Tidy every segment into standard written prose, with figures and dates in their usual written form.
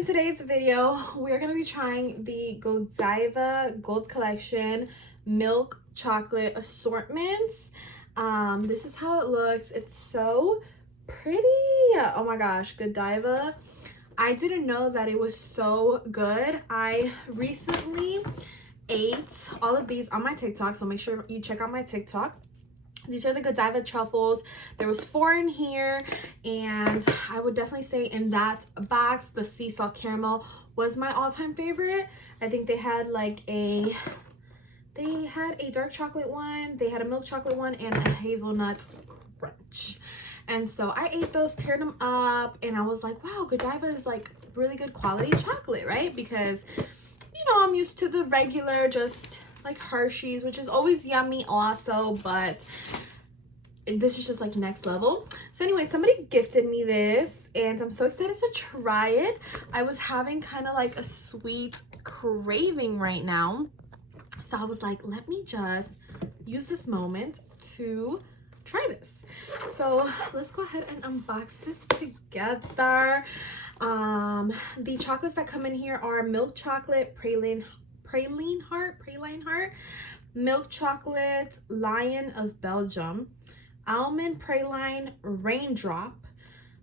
in today's video, we're going to be trying the Godiva Gold Collection Milk Chocolate Assortments. This is how it looks. It's so pretty. Oh my gosh, Godiva. I didn't know that it was so good. I recently ate all of these on my TikTok, so make sure you check out my TikTok. These are the Godiva truffles. There was 4 in here, and I would definitely say in that box, the sea salt caramel was my all-time favorite. I think they had a dark chocolate one, they had a milk chocolate one, and a hazelnut crunch. And so I ate those, teared them up, and I was like, wow, Godiva is like really good quality chocolate, right? Because, you know, I'm used to the regular, just like Hershey's, which is always yummy also, but this is just like next level. So anyway, somebody gifted me this and I'm so excited to try it. I was having kind of like a sweet craving right now, so I was like, let me just use this moment to try this. So let's go ahead and unbox this together. The chocolates that come in here are milk chocolate praline heart, milk chocolate Lion of Belgium, almond praline raindrop,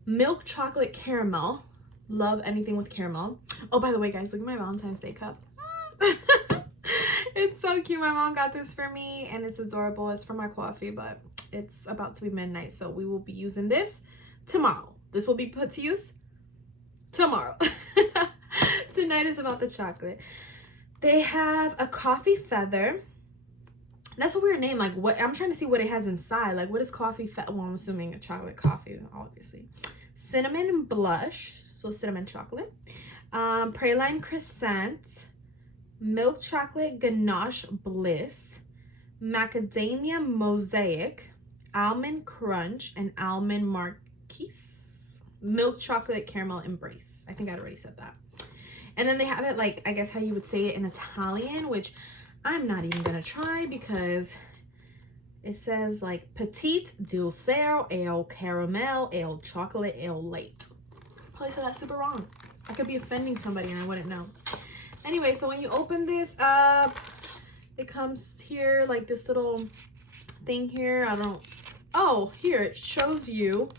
milk chocolate caramel. Love anything with caramel. Oh, by the way, guys, look at my Valentine's Day cup. It's so cute. My mom got this for me and it's adorable. It's for my coffee, but it's about to be midnight, so we will be using this tomorrow. This will be put to use tomorrow. Tonight is about the chocolate. They have a coffee feather. That's a weird name. Like, what? I'm trying to see what it has inside. Like, what is coffee feather? Well, I'm assuming a chocolate coffee, obviously. Cinnamon blush, so cinnamon chocolate. Praline croissant, milk chocolate ganache bliss, macadamia mosaic, almond crunch, and almond marquise, milk chocolate caramel embrace. I think I already said that. And then they have it like, I guess how you would say it in Italian, which I'm not even gonna try because it says like petite dulcero el caramel el chocolate el lait. Probably said that super wrong. I could be offending somebody and I wouldn't know. Anyway, so when you open this up, it comes here like this little thing here. Oh, here it shows you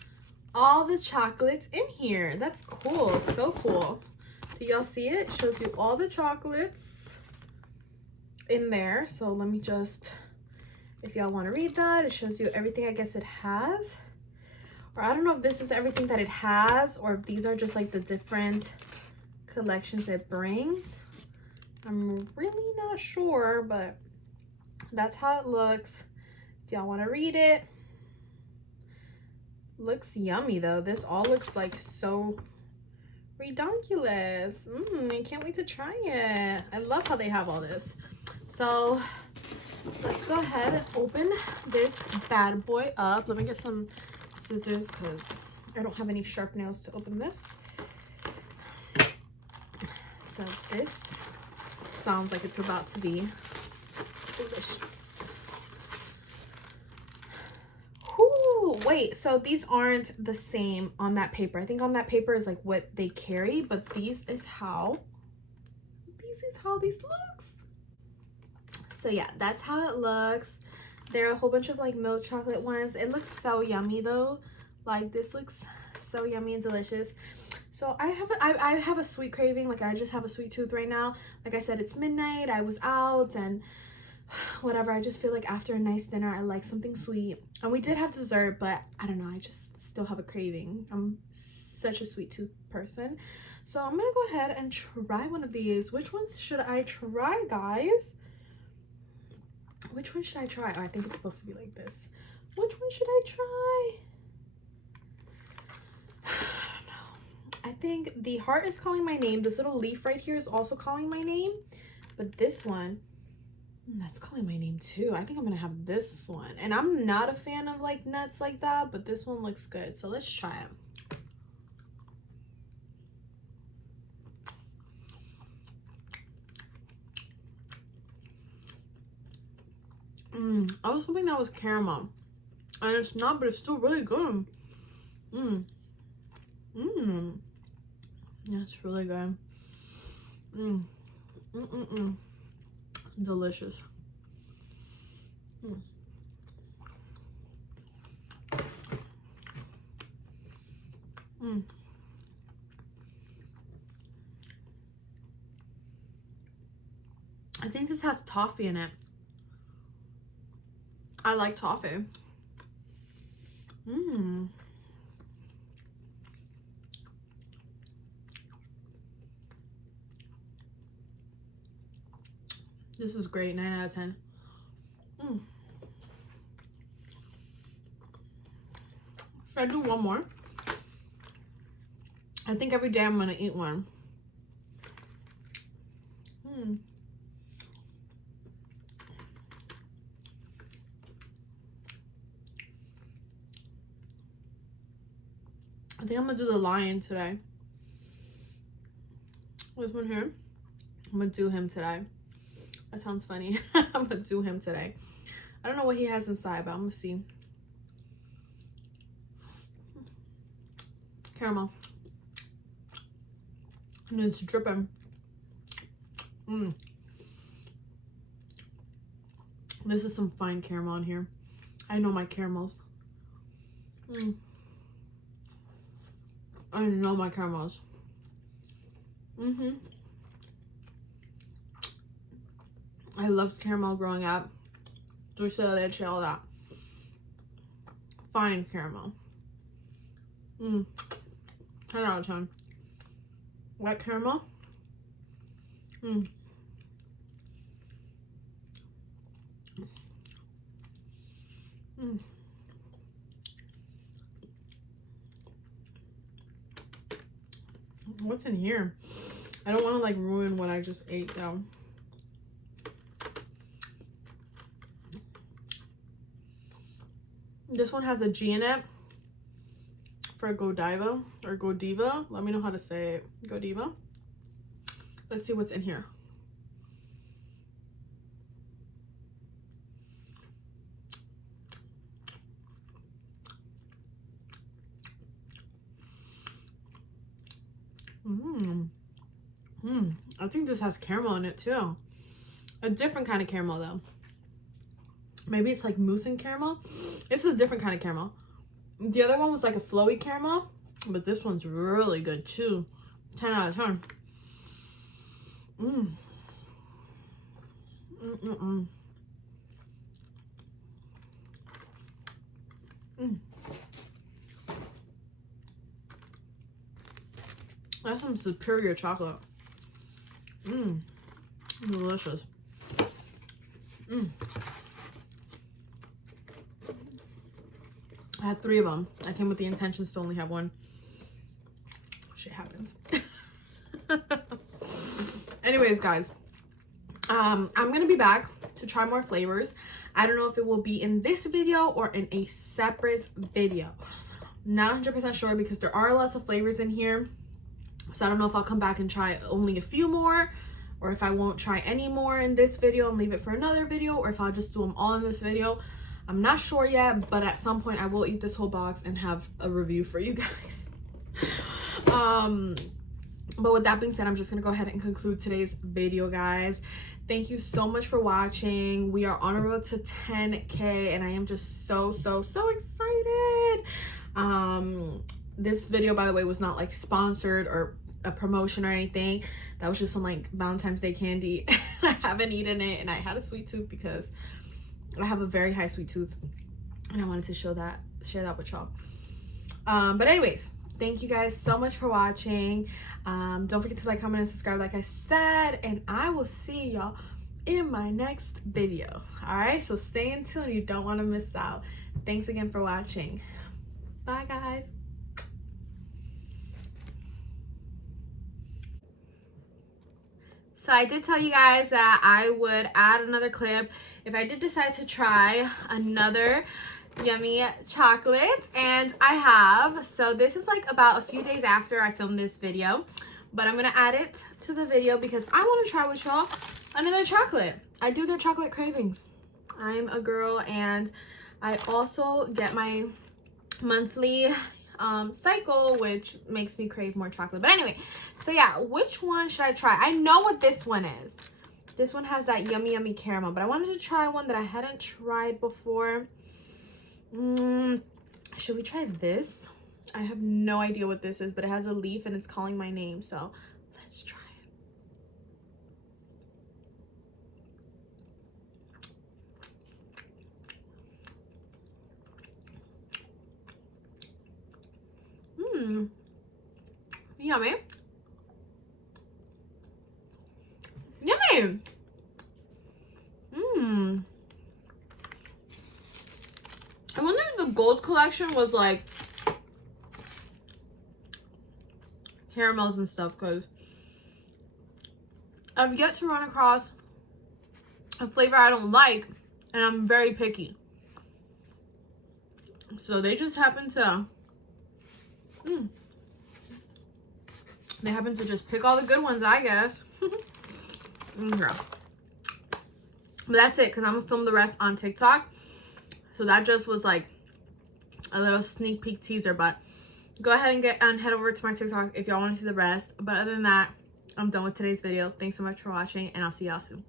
all the chocolates in here. That's cool. So cool. Do y'all see it? It shows you all the chocolates in there. So let me just, if y'all want to read that, it shows you everything I guess it has. Or I don't know if this is everything that it has or if these are just like the different collections it brings. I'm really not sure, but that's how it looks. If y'all want to read it. Looks yummy though. This all looks like so redonkulous. I can't wait to try it. I love how they have all this. So let's go ahead and open this bad boy up. Let me get some scissors because I don't have any sharp nails to open this. So this sounds like it's about to be delicious. Wait, so these aren't the same on that paper. I think on that paper is like what they carry, but these is how these looks. So yeah, that's how it looks. There are a whole bunch of like milk chocolate ones. It looks so yummy though. Like this looks so yummy and delicious. So I have a sweet craving. Like I just have a sweet tooth right now. Like I said, it's midnight. I was out and whatever. I just feel like after a nice dinner, I like something sweet. And we did have dessert, but I don't know. I just still have a craving. I'm such a sweet tooth person. So I'm going to go ahead and try one of these. Which ones should I try, guys? Which one should I try? Oh, I think it's supposed to be like this. Which one should I try? I don't know. I think the heart is calling my name. This little leaf right here is also calling my name. But this one, that's calling my name too. I think I'm gonna have this one. And I'm not a fan of like nuts like that, but this one looks good. So let's try it. I was hoping that was caramel. And it's not, but it's still really good. That's really good. Delicious. I think this has toffee in it. I like toffee. This is great. 9 out of 10. If I do one more, I think every day I'm gonna eat one. I think I'm gonna do the lion today. This one here. I'm gonna do him today. That sounds funny. I'm gonna do him today. I don't know what he has inside, but I'm gonna see. Caramel. And it's dripping. This is some fine caramel in here. I know my caramels. I know my caramels. I loved caramel growing up. Dulce de leche, all that. Fine caramel. 10 out of 10. White caramel. What's in here? I don't want to like ruin what I just ate though. This one has a G in it for Godiva or Godiva. Let me know how to say it. Godiva. Let's see what's in here. I think this has caramel in it too. A different kind of caramel though. Maybe it's like mousse and caramel. It's a different kind of caramel. The other one was like a flowy caramel, but this one's really good too. 10 out of 10. That's some superior chocolate. Delicious. I had 3 of them. I came with the intentions to only have 1. Shit happens. Anyways, guys, I'm gonna be back to try more flavors. I don't know if it will be in this video or in a separate video. Not 100% sure because there are lots of flavors in here. So I don't know if I'll come back and try only a few more, or if I won't try any more in this video and leave it for another video, or if I'll just do them all in this video. I'm not sure yet, but at some point I will eat this whole box and have a review for you guys. But with that being said, I'm just gonna go ahead and conclude today's video, guys. Thank you so much for watching. We are on a road to 10K and I am just so excited. This video, by the way, was not like sponsored or a promotion or anything. That was just some like Valentine's Day candy. I haven't eaten it and I had a sweet tooth because I have a very high sweet tooth and I wanted to share that with y'all. But anyways, thank you guys so much for watching. Don't forget to like, comment, and subscribe like I said, and I will see y'all in my next video. All right, so stay in tune. You don't want to miss out. Thanks again for watching. Bye, guys. So I did tell you guys that I would add another clip if I did decide to try another yummy chocolate, and I have. So this is like about a few days after I filmed this video, but I'm gonna add it to the video because I want to try with y'all another chocolate. I do get chocolate cravings. I'm a girl, and I also get my monthly cycle, which makes me crave more chocolate. But anyway, so yeah, which one should I try? I know what this one is. This one has that yummy, yummy caramel, but I wanted to try one that I hadn't tried before. Should we try this? I have no idea what this is, but it has a leaf and it's calling my name, so let's try it. Yummy. Yummy. I wonder if the gold collection was like caramels and stuff, because I've yet to run across a flavor I don't like, and I'm very picky. So they just happen to they happen to just pick all the good ones, I guess. Yeah. But that's it, because I'm gonna film the rest on TikTok. So that just was like a little sneak peek teaser, but go ahead and head over to my TikTok if y'all want to see the rest. But other than that, I'm done with today's video. Thanks so much for watching, and I'll see y'all soon.